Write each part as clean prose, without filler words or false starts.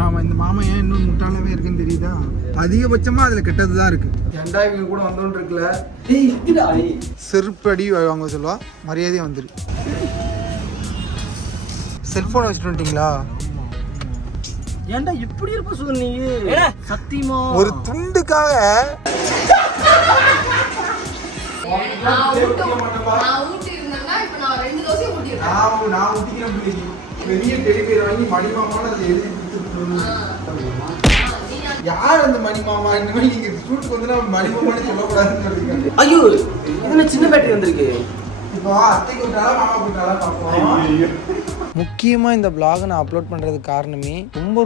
நாம இந்த மாமா ஏன் இன்னும் முட்டாளாவே இருக்குன்னு தெரியுதா? அதிகபட்சமா அதுல கெட்டது தான் இருக்கு. ஏன்டா இவங்க கூட வந்தோன்னு இருக்குல்ல, செருப்படி வாங்க சொல்லுவா. மரியாதையா வந்துரு. செல்போனை வச்சுட்டு வந்துட்டீங்களா? ஏன்டா இப்படி இருப்ப சொன்னீங்க? சத்தியமா ஒரு துண்டுக்காக யார் அந்த மணிமாமா? இந்த மாதிரி நீங்க ஸ்கூலுக்கு வந்து மணிமாமான்னு சொல்லக்கூடாதுன்னு. ஐயோ, இதுல சின்ன பேட்டரி வந்திருக்கு. இப்போ அத்தை கூட்டாளா மாமா கூட்டாளா பார்ப்போம். முக்கியமாக இந்த vlog நான் அப்லோட் பண்ணுறதுக்கு காரணமே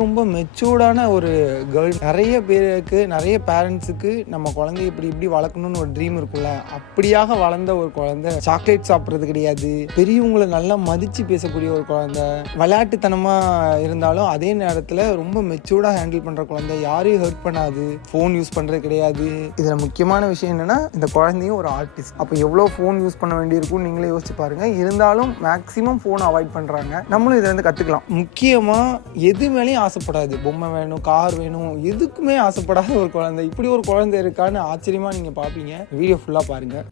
ரொம்ப மெச்சூர்டான ஒரு கேர்ள். நிறைய பேருக்கு, நிறைய பேரண்ட்ஸுக்கு நம்ம குழந்தைய இப்படி வளர்க்கணும்னு ஒரு ட்ரீம் இருக்குல்ல, அப்படியாக வளர்ந்த ஒரு குழந்தை. சாக்லேட் சாப்பிட்றது கிடையாது, பெரியவங்களை நல்லா மதித்து பேசக்கூடிய ஒரு குழந்தை, விளையாட்டுத்தனமாக இருந்தாலும் அதே நேரத்தில் ரொம்ப மெச்சூர்டாக ஹேண்டில் பண்ணுற குழந்தை, யாரையும் ஹர்ட் பண்ணாது, ஃபோன் யூஸ் பண்ணுறது கிடையாது. இதில் முக்கியமான விஷயம் என்னென்னா, இந்த குழந்தையும் ஒரு ஆர்டிஸ்ட். அப்போ எவ்வளோ ஃபோன் யூஸ் பண்ண வேண்டியிருக்கும்னு நீங்களே யோசிச்சு பாருங்கள். இருந்தாலும் மேக்ஸிமம் ஃபோனை அவாய்ட் பண்ணுறாங்க. நம்மளும் இதை வந்து கற்றுக்கலாம். முக்கியமாக எது மேலேயும் ஆசைப்படாது. பொம்மை வேணும், கார் வேணும், எதுக்குமே ஆசைப்படாத ஒரு குழந்தை. இப்படி ஒரு குழந்தை இருக்கான்னு ஆச்சரியமாக நீங்கள் பார்ப்பீங்க. வீடியோ ஃபுல்லாக பாருங்கள்.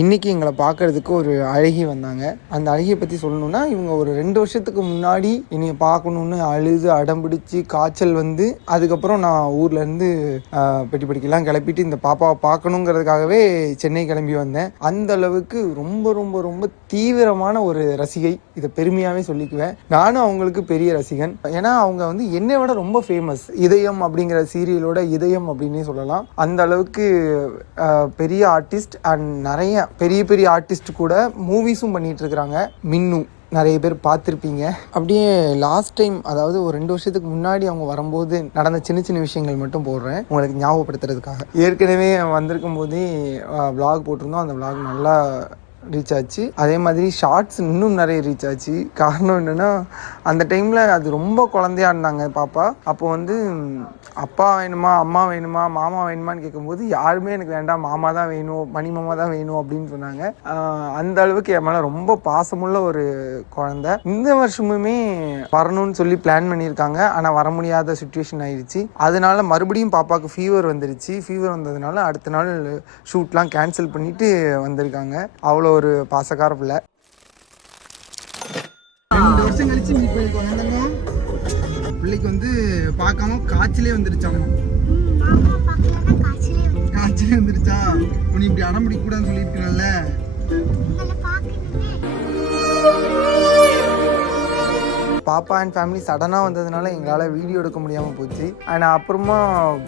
இன்றைக்கி எங்களை பார்க்குறதுக்கு ஒரு அழகி வந்தாங்க. அந்த அழகியை பற்றி சொல்லணுன்னா, இவங்க ஒரு 2 வருஷத்துக்கு முன்னாடி என்னை பார்க்கணுன்னு அழுது அடம்பிடிச்சு காய்ச்சல் வந்து, அதுக்கப்புறம் நான் ஊர்லேருந்து பெட்டி படிக்கலாம் கிளப்பிட்டு இந்த பாப்பாவை பார்க்கணுங்கிறதுக்காகவே சென்னை கிளம்பி வந்தேன். அந்த அளவுக்கு ரொம்ப தீவிரமான ஒரு ரசிகை. இதை பெருமையாகவே சொல்லிக்குவேன். நானும் அவங்களுக்கு பெரிய ரசிகன். ஏன்னா அவங்க வந்து என்னை விட ரொம்ப ஃபேமஸ். இதயம் அப்படிங்கிற சீரியலோட இதயம் அப்படின்னே சொல்லலாம். அந்த அளவுக்கு பெரிய ஆர்டிஸ்ட். அண்ட் நிறைய பெரிய ஆர்டிஸ்ட் கூட மூவிஸும் பண்ணிட்டு இருக்கிறாங்க. மின்னு நிறைய பேர் பார்த்துருப்பீங்க. அப்படியே லாஸ்ட் டைம், அதாவது ஒரு 2 வருஷத்துக்கு முன்னாடி அவங்க வரும்போது நடந்த சின்ன விஷயங்கள் மட்டும் போடுறேன் உங்களுக்கு ஞாபகப்படுத்துறதுக்காக. ஏற்கனவே வந்திருக்கும் போதே vlog போட்டிருந்தோம். அந்த vlog நல்லா ரீச் ஆச்சு. அதே மாதிரி ஷார்ட்ஸ் இன்னும் நிறைய ரீச் ஆச்சு. காரணம் என்னென்னா, அந்த டைமில் அது ரொம்ப குழந்தையா இருந்தாங்க பாப்பா. அப்போ வந்து அப்பா வேணுமா, அம்மா வேணுமா, மாமா வேணுமான்னு கேட்கும்போது யாருமே எனக்கு வேண்டாம், மாமா தான் வேணும், மணி மாமா தான் வேணும் அப்படின்னு சொன்னாங்க. அந்த அளவுக்கு என் மேலே ரொம்ப பாசமுள்ள ஒரு குழந்தை. இந்த வருஷமுமே வரணும்னு சொல்லி பிளான் பண்ணியிருக்காங்க. ஆனால் வர முடியாத சுச்சுவேஷன் ஆயிடுச்சு. அதனால மறுபடியும் பாப்பாவுக்கு ஃபீவர் வந்துருச்சு. ஃபீவர் வந்ததுனால அடுத்த நாள் ஷூட்லாம் கேன்சல் பண்ணிட்டு வந்திருக்காங்க. அவ்வளோ ஒரு பாசக்கார பிள்ளை. 2 வருஷம் கழிச்சு நீ போய் வந்தாங்க. பிள்ளைக்கு வந்து பார்க்காம காய்ச்சலே வந்துருச்சாங்க. காய்ச்சலே வந்துருச்சா? நீ இப்படி அடம் பிடிக்க கூடாதுன்னு சொல்லியிருக்கல. பாப்பா அண்ட் ஃபேமிலி சடனாக வந்ததுனால எங்களால் வீடியோ எடுக்க முடியாமல் போச்சு. ஆனால் அப்புறமா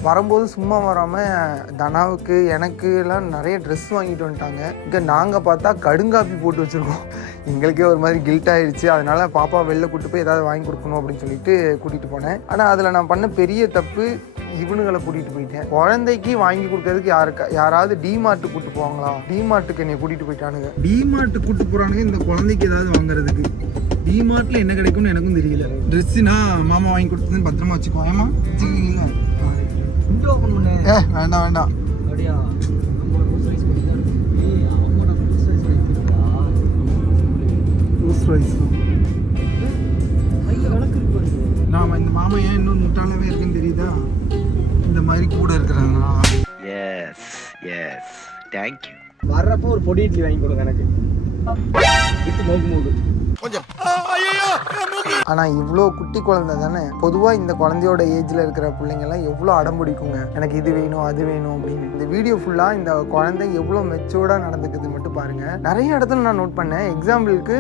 வரும்போது சும்மா வராமல் தனாவுக்கு எனக்கு எல்லாம் நிறைய ட்ரெஸ் வாங்கிட்டு வந்துட்டாங்க. இங்கே நாங்கள் பார்த்தா கடுங்காப்பி போட்டு வச்சுருக்கோம். எங்களுக்கே ஒரு மாதிரி கில்ட் ஆகிடுச்சு. அதனால பாப்பா வெளில கூப்பிட்டு போய் ஏதாவது வாங்கி கொடுக்கணும் அப்படின்னு சொல்லிட்டு கூட்டிகிட்டு போனேன். ஆனால் அதில் நான் பண்ண பெரிய தப்பு, இவனுங்களை கூட்டிகிட்டு போயிட்டேன். குழந்தைக்கு வாங்கி கொடுக்கறதுக்கு யாராவது டிமார்ட்டு கூப்பிட்டு போவாங்களா? டிமார்ட்டுக்கு என்னை கூட்டிகிட்டு போயிட்டானுங்க. டிமார்ட்டு கூப்பிட்டு போகிறானுங்க இந்த குழந்தைக்கு ஏதாவது வாங்குறதுக்கு. டிமார்ட்டில் என்ன கிடைக்கும்னு எனக்கும் தெரியல. ட்ரெஸ்ஸுனா மாமா வாங்கி கொடுத்ததுன்னு பத்திரமா வச்சுக்கோ. ஏமா வச்சுக்கிங்களா? வேண்டாம். நாம இந்த மாமா ஏன் இன்னும் முட்டாளாவே இருக்குன்னு தெரியுதா? இந்த மாதிரி கூட இருக்கிறாங்களா? தேங்க்யூ. வர்றப்போ ஒரு பொடி இட்லி வாங்கி கொடுங்க எனக்கு. ஆனால் இவ்வளோ குட்டி குழந்தை தானே. பொதுவாக இந்த குழந்தையோட ஏஜில் இருக்கிற பிள்ளைங்கள்லாம் எவ்வளோ அடம்பிடிக்குங்க, எனக்கு இது வேணும் அது வேணும் அப்படின்னு. இந்த வீடியோ ஃபுல்லாக இந்த குழந்தை எவ்வளோ மெச்சூர்டாக நடந்துக்குது மட்டும் பாருங்கள். நிறைய இடத்துல நான் நோட் பண்ணேன். எக்ஸாம்பிளுக்கு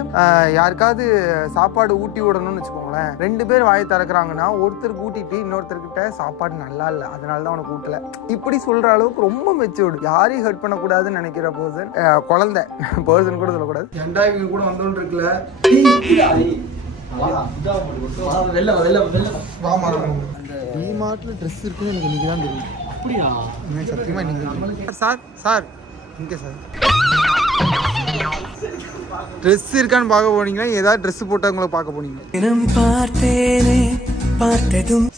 யாருக்காவது சாப்பாடு ஊட்டி விடணும்னு வச்சுக்கோங்களேன். 2 பேர் வாயை திறக்கிறாங்கன்னா ஒருத்தருக்கு ஊட்டிட்டு இன்னொருத்தர்கிட்ட சாப்பாடு நல்லா இல்லை, அதனால தான் அவனுக்கு ஊட்டலை, இப்படி சொல்கிற அளவுக்கு ரொம்ப மெச்சூர்டு. யாரையும் ஹர்ட் பண்ணக்கூடாதுன்னு நினைக்கிற குழந்தை பர்சன் கூட சொல்லக்கூடாது. ஏன்டா இவங்க கூட வந்தோன்னு இருக்குல்ல. டிமார்ட்ல ட்ரெஸ் இருக்குன்னு எனக்கு இன்னைக்கு தான் தெரியும். அப்படியா? சத்தியமா இன்னைக்கு. சார் இங்கே சார் ட்ரெஸ் இருக்கான்னு பார்க்க போனீங்களா? ஏதாவது ட்ரெஸ் போட்டவங்கள பார்க்க போனீங்க?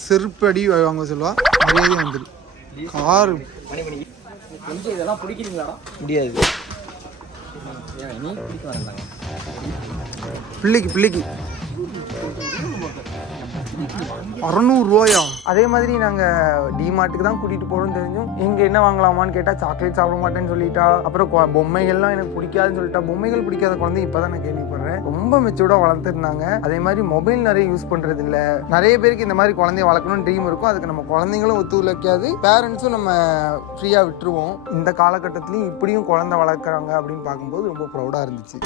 செருப்பு அடி வாங்க சொல்லுவா. மரியாதை வந்துடு. கார் இதெல்லாம் பிடிக்கிறீங்களா? முடியாது. பிள்ளைக்கு 600 ரூபாயா? அதே மாதிரி நாங்கள் டிமார்ட்டுக்கு தான் கூட்டிகிட்டு போகிறோம்னு தெரிஞ்சும் இங்கே என்ன வாங்கலாமான்னு கேட்டால் சாக்லேட் சாப்பிட மாட்டேன்னு சொல்லிட்டா. அப்புறம் பொம்மைகள்லாம் எனக்கு பிடிக்காதுன்னு சொல்லிட்டா. பொம்மைகள் பிடிக்காத குழந்தை இப்போ தான் நான் கேள்விப்படுறேன். ரொம்ப மெச்சூர்டாக வளர்த்துருந்தாங்க. அதே மாதிரி மொபைல் நிறைய யூஸ் பண்ணுறது இல்லை. நிறைய பேருக்கு இந்த மாதிரி குழந்தைய வளர்க்கணும்னு ட்ரீம் இருக்கும். அதுக்கு நம்ம குழந்தைங்களும் ஒத்துழைக்காது, பேரண்ட்ஸும் நம்ம ஃப்ரீயாக விட்டுருவோம். இந்த காலகட்டத்திலையும் இப்படியும் குழந்தை வளர்க்குறாங்க அப்படின்னு பார்க்கும்போது ரொம்ப ப்ரௌடாக இருந்துச்சு.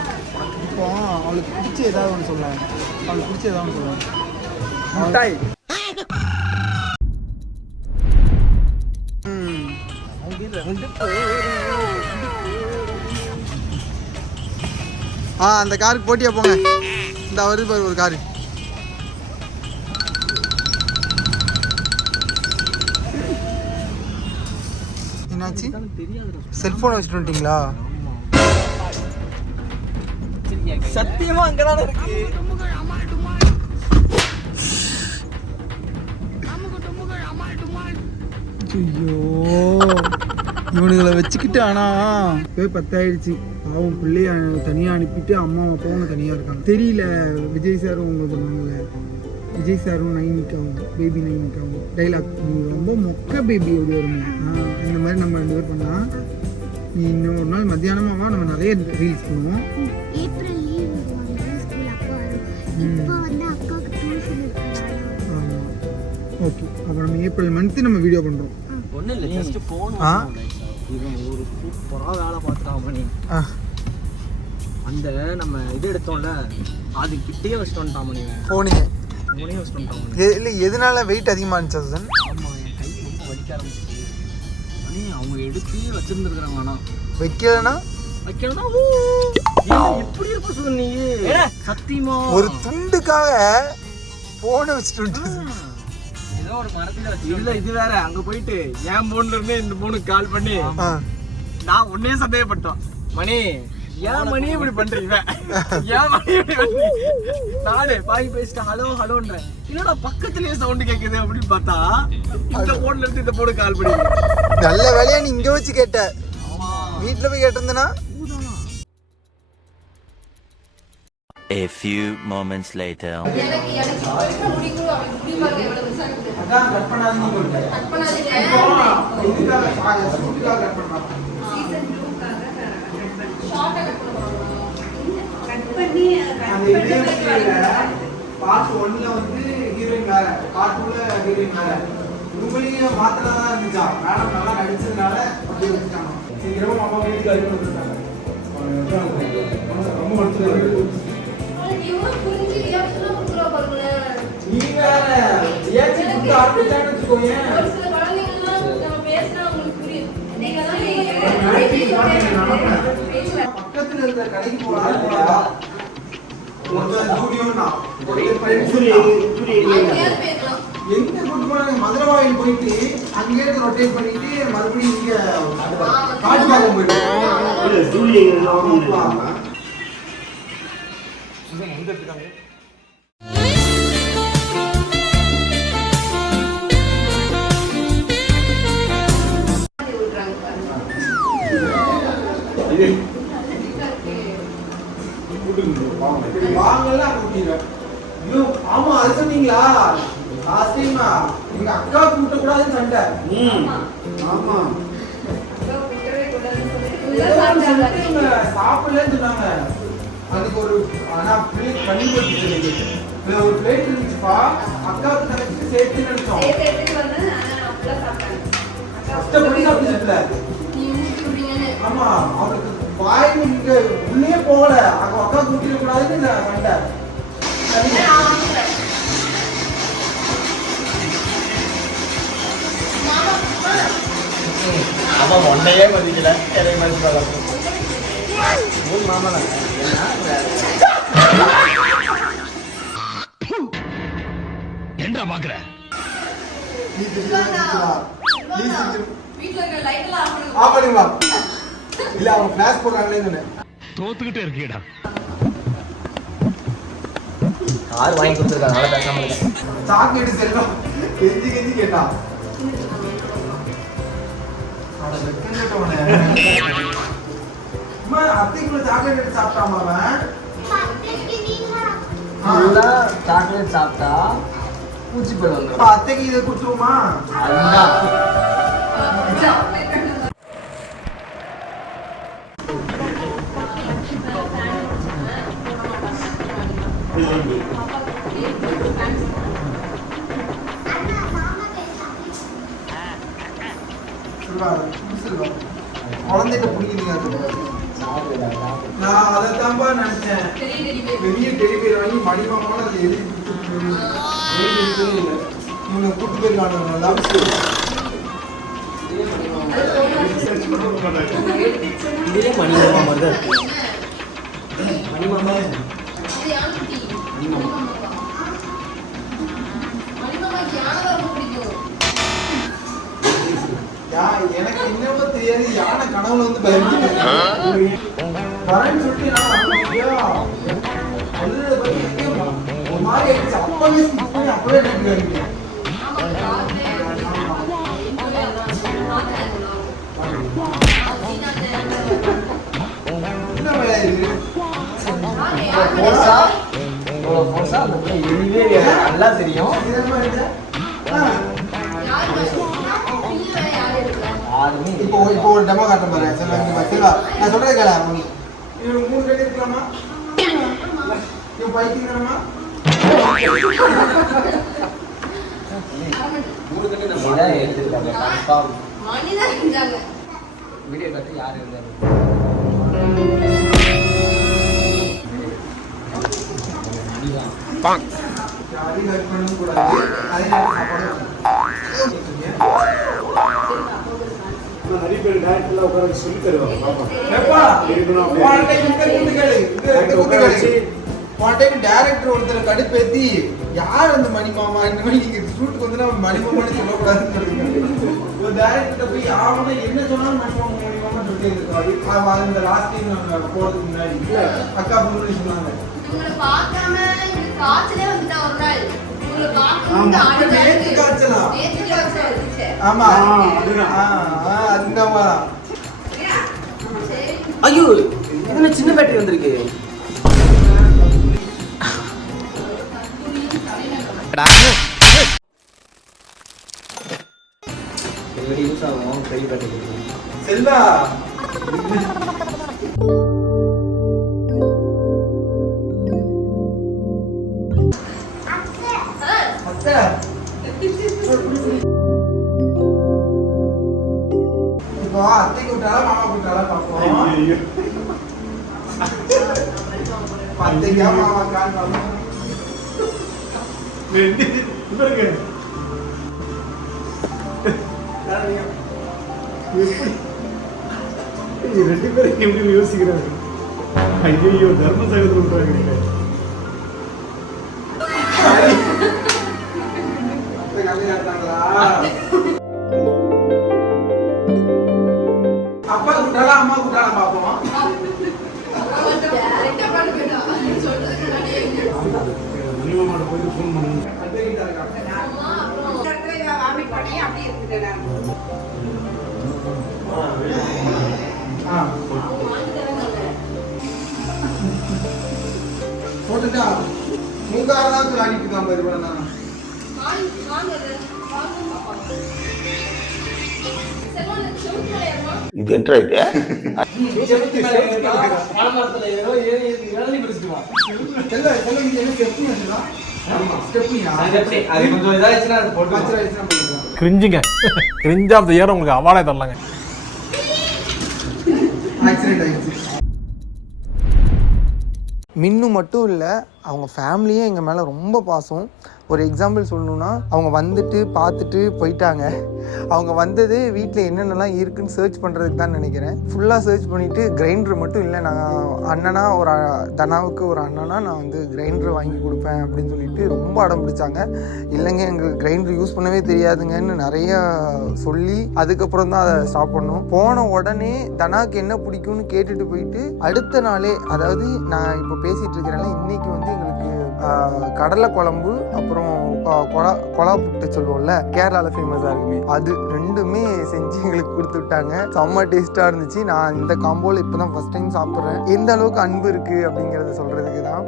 இப்போ அவளுக்கு பிடிச்ச ஏதாவது ஒன்று சொல்லுவாங்க. அவளுக்கு பிடிச்ச ஏதாவது ஒன்று சொல்லுவாங்க. முட்டாய். அந்த காருக்கு போட்டியா போங்க. இந்த வருது பாரு ஒரு காரு. என்னாச்சு? செல்போனை வச்சுட்டு வந்துட்டீங்களா? சத்தியமா அங்கதான் இருக்கு. ஐயோ, இவனுங்களை வச்சுக்கிட்டு ஆனால் போய் 10 ஆயிடுச்சு. பாவம் பிள்ளைய தனியாக அனுப்பிட்டு அம்மா அப்பாவும் தனியாக இருக்காங்க. தெரியல, விஜய் சாரும் உங்களுக்கு சொன்னாங்கல்ல, விஜய் சாரும் நைனிக்காவும் பேபி நைனிக்காவும் டைலாக் ரொம்ப மொக்க பேபி எப்படி வருமே, இந்த மாதிரி நம்ம 2 பேர் பண்ணால் நீ இன்னும் ஒரு நாள் மத்தியானமாவா நம்ம நிறைய ரீல்ஸ் பண்ணுவோம். ஓகே, அப்போ நம்ம ஏப்ரல் மந்த்து நம்ம வீடியோ பண்ணுறோம். ஒன்றும் இல்லை, ஜஸ்ட் ஃபோன். இவன் ஒரு சூப்பராக வேலை பார்த்துட்டான் மணி. அந்த நம்ம இது எடுத்தோம்ல, அது கிட்டே வச்சுட்டு வந்துட்டான் மணி. ஃபோனே வச்சுட்டு வந்துட்டான். இல்லை, எதனால வெயிட் அதிகமாக இருந்துச்சு அதுதான்? ஆமாம், என் கை ரொம்ப வலிக்க ஆரம்பிச்சிச்சு மணி. அவங்க எடுத்து வச்சுருந்துருக்குறாங்க. ஆனால் வைக்கலன்னா எப்படி இருப்ப சொல்லு நீ? சத்தியமா ஒரு துண்டுக்காக ஃபோனை வச்சுட்டு ஒரு மரத்துல இல்ல. இது வேற, அங்க போயிட்டு என் போன்ல இருந்து இந்த போனுக்கு கால் பண்ணி நான் உன்னே சந்தேகப்பட்டோம். மணி ஏன் மணி இப்படி பண்றீங்க, ஏன் மணி இப்படி பண்றீங்க? நானே பாய் பேசிட்டு ஹலோ ஹலோன்றேன். என்னடா பக்கத்துலயே சவுண்ட் கேக்குது அப்படின்னு பார்த்தா இந்த போன்ல இருந்து இந்த போனுக்கு கால் பண்ணி. நல்ல வேலையா நீ இங்க வச்சு கேட்ட. வீட்டுல போய் கேட்டிருந்தனா. A few moments later. அதான் கட் பண்ணாதீங்க சொல்லிட்டேன். கட் பண்ணாதீங்க. இதுக்காக ஷூட்டுக்காக கட் பண்றாங்க. சீசன் 2க்காக ஷார்ட்டா கட் பண்ணுவாங்க. கட் பண்ணி பார்ட் 1ல வந்து ஹீரோயின் வேற, பார்ட் 2ல ஹீரோயின் வேற. உங்களையே மாத்தறதா இருந்துச்சா? மேடம் நல்லா நடிச்சதுனால அப்படியே வச்சிட்டாங்க. சீக்கிரமா அம்மா வீட்டுக்கு அழைத்து வந்துட்டாங்க. ரொம்ப மனசுல நீ வேற ஏச்சி புட்டு ஆர்டிச்சான்னு வச்சுக்கோங்க. ஒரு சில குழந்தைங்கலாம் நம்ம பேசினா உங்களுக்கு புரியும். நீங்க தான் பக்கத்துல இருந்த கடைக்கு போறா ஒரு ஸ்டுடியோனா எங்க கூட்டு போனாங்க? மதுரவாயில் போயிட்டு அங்கே இருந்து ரொட்டேட் பண்ணிட்டு மறுபடியும் இங்க காட்டுப்பாக்கம் போயிட்டு ஆமா, அது சொன்னீங்களா லாஸ்ட் டைம்? எங்க அக்கா கூட்ட கூடாதுன்னு சண்டை. ஆமா, சாப்பிடலன்னு சொன்னாங்க. அதுக்கு ஒரு பிளேட் பண்ணி கொடுத்துச்சு. ஒரு பிளேட் இருந்துச்சுப்பா, அக்காவுக்கு தங்கச்சி சேர்த்து நினைச்சோம். கஷ்டப்பட்டு சாப்பிட்டுல. ஆமா, அவளுக்கு வாய் இங்க உள்ளே போகல. அக்கா கூட்டிட கூடாதுன்னு சண்டை. அவன் ஒன்னையே மதிக்கல, என்னைய மதிப்பாங்க. மாமா என்ன பாக்குற? இல்ல அவங்க கிளாஸ் போடுறாங்களே சொன்னேன். தோத்துக்கிட்டே இருக்கீடா. கார் வாங்கி கொடுத்துருக்காங்க, நல்லா பேசாம இருக்கேன். சாக்லேட் செல்லும் கெஞ்சி கெஞ்சி கேட்டான். அம்மா அத்தைக்குள்ள சாக்லேட் எடுத்து சாப்பிட்டாமா அவன்? நல்லா சாக்லேட் சாப்பிட்டா பூச்சி போய் அப்ப வந்துடும். அத்தைக்கு இதை கொடுத்துருமா? அதுதான் குழந்தைகிட்ட பிடிக்கிறீங்க அது. நான் அதை தான்பா நினைச்சேன். பெரிய டெலிவரி வாங்கி மடிமாமான அதை எழுதி இவங்க கூட்டு போயிருக்காங்க நல்லா. இதே மணிமாமா மாதிரி தான் இருக்கு. மணிமாமா எனக்கு என்னவோ தெரியாது, யானை கனவுல வந்து பயந்துட்டு வரேன்னு சொல்லிட்டு நான் அமைதியா அழுத பயந்துட்டு ஒரு மாதிரி ஆயிடுச்சு. அப்பவே skip பண்ணி அப்பவே நைட்டு வந்துட்டேன். என்ன வேலை இது? ஃபோர்ஸா அந்த பிள்ளை எதுவே நல்லா தெரியும். இது என்ன வேலை? யாருமே இப்போ ஒரு டெமோ காட்ட பாரு. செல்வா நான் சொல்றது கேள. இவனுக்கு 3 கட்டி இருக்கலாமா? இவன் பைத்தியம் தானமா? இதான் எடுத்துருக்காங்க கன்ஃபார்ம். வீடியோ பார்த்து யார் இருந்தாரு? யாரையும் ஹெல்ப் பண்ணவும் கூடாது. அதே நேரம் நிறைய பேர் டேரக்டர்ல உட்கார வச்சு சொல்லி தருவாங்க. டேரக்டர் ஒருத்தர் கடுப்பேத்தி யார் அந்த மணிமாமா இந்த மாதிரி நீங்க ஷூட்டுக்கு வந்து மணிமாமான்னு சொல்லக்கூடாதுன்னு சொல்லுங்க. ஒரு டேரக்டர் போய் யாருன்னா என்ன சொன்னாலும் மணிமாமா மணிமாமா சொல்லி இருக்காரு. அந்த லாஸ்ட் டைம் நாங்க போறதுக்கு முன்னாடி அக்கா பொண்ணு சொன்னாங்க. ஆமா அதுதான். ஐயோ இதுல சின்ன பேட்டரி வந்திருக்கு. யூஸ் ஆகும் பெரிய பேட்டரி. செல்வா இப்போ அத்தை கூட்டாளா மாமா கூட்டாளா பார்ப்போம். அத்தைக்கா மாமாக்கான்னு பார்ப்போம். ரெண்டு பேரும் எப்படி யோசிக்கிறாங்க? ஐயோ தர்ம சகோதரர் பண்றாங்க. அத்தை கல்யாணத்தாங்களா? அப்பா கூட்டாளா அம்மா கூட்டாளா பார்ப்போம். மணிமாமாட்ட போயிட்டு ஃபோன் பண்ணுங்க. அத்தை கிட்ட இருக்காங்க. போட்டுட்டா மூக்காதான் விளையாடிட்டு இருக்கான் பாரு இவ்வளவு நேரம். இது என்ன இது? செல்வா இது என்ன ஸ்டெப்னி வச்சுதா? ஸ்டெப்னியா? அது கொஞ்சம் இதாச்சுன்னா அது போட்டு பச்சை ஆயிடுச்சுன்னா பண்ணிக்கலாம். கிரிஞ்சுங்க கிரிஞ்ச் ஆஃப் த இயர் உங்களுக்கு அவார்டே தரலாங்க. ஆக்சிடென்ட் ஆயிடுச்சு. மின்னு மட்டும் இல்லை, அவங்க ஃபேமிலியே எங்கள் மேலே ரொம்ப பாசம். ஒரு எக்ஸாம்பிள் சொல்லணுன்னா, அவங்க வந்துட்டு பார்த்துட்டு போயிட்டாங்க. அவங்க வந்தது வீட்டில் என்னென்னலாம் இருக்குதுன்னு சர்ச் பண்ணுறதுக்கு தான் நினைக்கிறேன். ஃபுல்லாக சர்ச் பண்ணிவிட்டு கிரைண்டர் மட்டும் இல்லை, நான் அண்ணனா ஒரு தனாவுக்கு ஒரு அண்ணனா நான் வந்து கிரைண்டர் வாங்கி கொடுப்பேன் அப்படின்னு சொல்லிட்டு ரொம்ப அடம் பிடிச்சாங்க. இல்லைங்க எங்களுக்கு கிரைண்டர் யூஸ் பண்ணவே தெரியாதுங்கன்னு நிறையா சொல்லி அதுக்கப்புறம் தான் அதை ஸ்டாப் பண்ணோம். போன உடனே தனாவுக்கு என்ன பிடிக்கும்னு கேட்டுட்டு போயிட்டு அடுத்த நாளே, அதாவது நான் இப்போ பேசிகிட்டு இருக்கிறேன்ல, இன்றைக்கி வந்து எங்களுக்கு கடலை குழம்பு அப்புறம் கொலா புட்டு சொல்லுவோம்ல, கேரளாவில் ஃபேமஸாக இருக்குமே, அது ரெண்டுமே செஞ்சு எங்களுக்கு கொடுத்து விட்டாங்க. செம்ம டேஸ்ட்டாக இருந்துச்சு. நான் இந்த காம்போவில் இப்போ தான் ஃபஸ்ட் டைம் சாப்பிட்றேன். எந்த அளவுக்கு அன்பு இருக்குது அப்படிங்கிறத சொல்கிறதுக்கு தான்.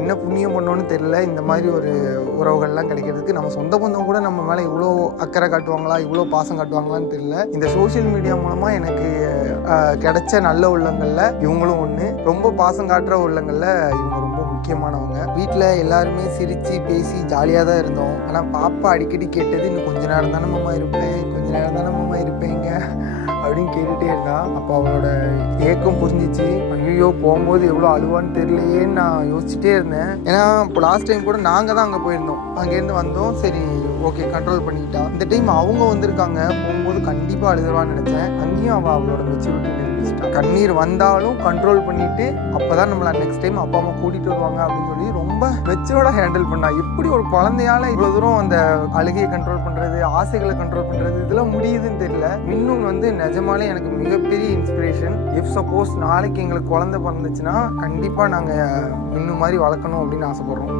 என்ன புண்ணியம் பண்ணோன்னு தெரியல, இந்த மாதிரி ஒரு உறவுகள்லாம் கிடைக்கிறதுக்கு. நம்ம சொந்த பந்தம் கூட நம்ம மேலே இவ்வளோ அக்கறை காட்டுவாங்களா, இவ்வளோ பாசம் காட்டுவாங்களான்னு தெரியல. இந்த சோஷியல் மீடியா மூலமாக எனக்கு கிடைச்ச நல்ல உள்ளங்களில் இவங்களும் ஒன்று. ரொம்ப பாசம் காட்டுற உள்ளங்களில் இவங்க ரொம்ப முக்கியமானவங்க. வீட்டில் எல்லாருமே சிரித்து பேசி ஜாலியாக தான் இருந்தோம். ஆனால் பாப்பா அடிக்கடி கேட்டது, இன்னும் கொஞ்ச நேரம் தானே மாமா இருப்பேன், கொஞ்ச நேரம் தானே மாமா இருப்பேங்க அப்படின்னு கேட்டுகிட்டே இருந்தா. அப்போ அவளோட ஏக்கம் புரிஞ்சிச்சு. ஐயோ போகும்போது எவ்வளோ அழுவான்னு தெரியலையேன்னு நான் யோசிச்சுட்டே இருந்தேன். ஏன்னா இப்போ லாஸ்ட் டைம் கூட நாங்கள் தான் அங்கே போயிருந்தோம். அங்கேருந்து வந்தோம், சரி ஓகே கண்ட்ரோல் பண்ணிட்டா. இந்த டைம் அவங்க வந்திருக்காங்க, போகும்போது கண்டிப்பாக அழுதுவான்னு நினச்சேன். அங்கேயும் அவளோட மெச்சூரிட்டி நிரூபிச்சிட்டா. கண்ணீர் வந்தாலும் கண்ட்ரோல் பண்ணிட்டு அப்போ தான் நம்மளை நெக்ஸ்ட் டைம் அப்பா அம்மா கூட்டிகிட்டு வருவாங்க அப்படின்னு சொல்லி ரொம்ப மெச்சூர்டாக ஹேண்டில் பண்ணா. எப்படி ஒரு குழந்தையால் இவ்வளோ தூரம் அந்த அழுகையை கண்ட்ரோல் பண்ணுறது, ஆசைகளை கண்ட்ரோல் பண்ணுறது, இதெல்லாம் முடியுதுன்னு தெரியல. இன்னும் நிஜமாலே எனக்கு மிகப்பெரிய இன்ஸ்பிரேஷன். இஃப் சப்போஸ் நாளைக்கு எங்களுக்கு குழந்தை பிறந்துச்சுன்னா கண்டிப்பாக நாங்கள் இன்னும் மாதிரி வளர்க்கணும் அப்படின்னு ஆசைப்படுறோம்.